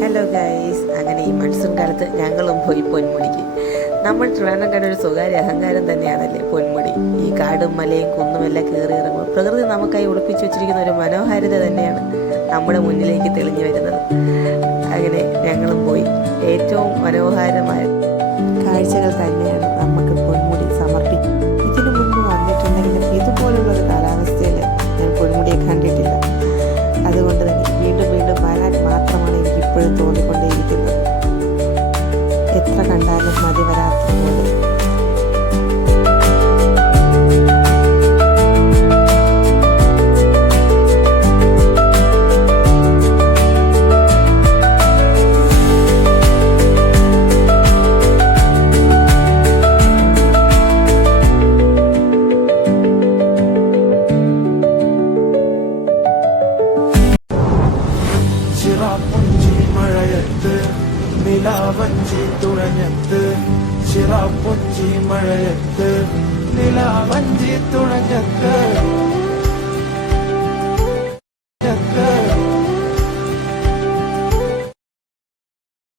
Hello guys, അങ്ങനെ ഈ monsoon കാലത്ത് ഞങ്ങളും പോയി പൊന്മുടിക്ക്. നമ്മൾ ട്രിവാൻഡ്രം ഒരു സ്വകാര്യ അഹങ്കാരം തന്നെയാണല്ലേ പൊന്മുടി. ഈ കാടും മലയും കുന്നുമെല്ലാം കയറി ഇറങ്ങുമ്പോൾ പ്രകൃതി നമുക്കായി ഒളിപ്പിച്ചു വെച്ചിരിക്കുന്ന ഒരു മനോഹാരിത തന്നെയാണ് നമ്മുടെ മുന്നിലേക്ക് തെളിഞ്ഞു വരുന്നത്. അങ്ങനെ ഞങ്ങളും പോയി. ഏറ്റവും മനോഹരമായ കാഴ്ചകൾ തന്നെയാണ് നമുക്ക് പൊന്മുടി സമർപ്പിക്കും. ഇതിനു മുൻപ് വന്നിട്ടുണ്ടെങ്കിലും ഇതുപോലുള്ളൊരു കാലാവസ്ഥയിൽ ഞാൻ പൊന്മുടിയെ കണ്ടിട്ടില്ല. അതുകൊണ്ട് തന്നെ വീണ്ടും വീണ്ടും വരാൻ മാത്രമാണ് എനിക്ക് ഇപ്പോഴും തോന്നിക്കൊണ്ടേയിരിക്കുന്നത്. എത്ര കണ്ടാലും മതി വരാത്ത പോലെ. ചിറാപ്പുഞ്ചി മഴയത്ത് നിലാവഞ്ചി തുഴഞ്ഞത്ത്, ചിറാപ്പുഞ്ചി മഴയത്ത് നിലാവഞ്ചി തുഴഞ്ഞത്ത്.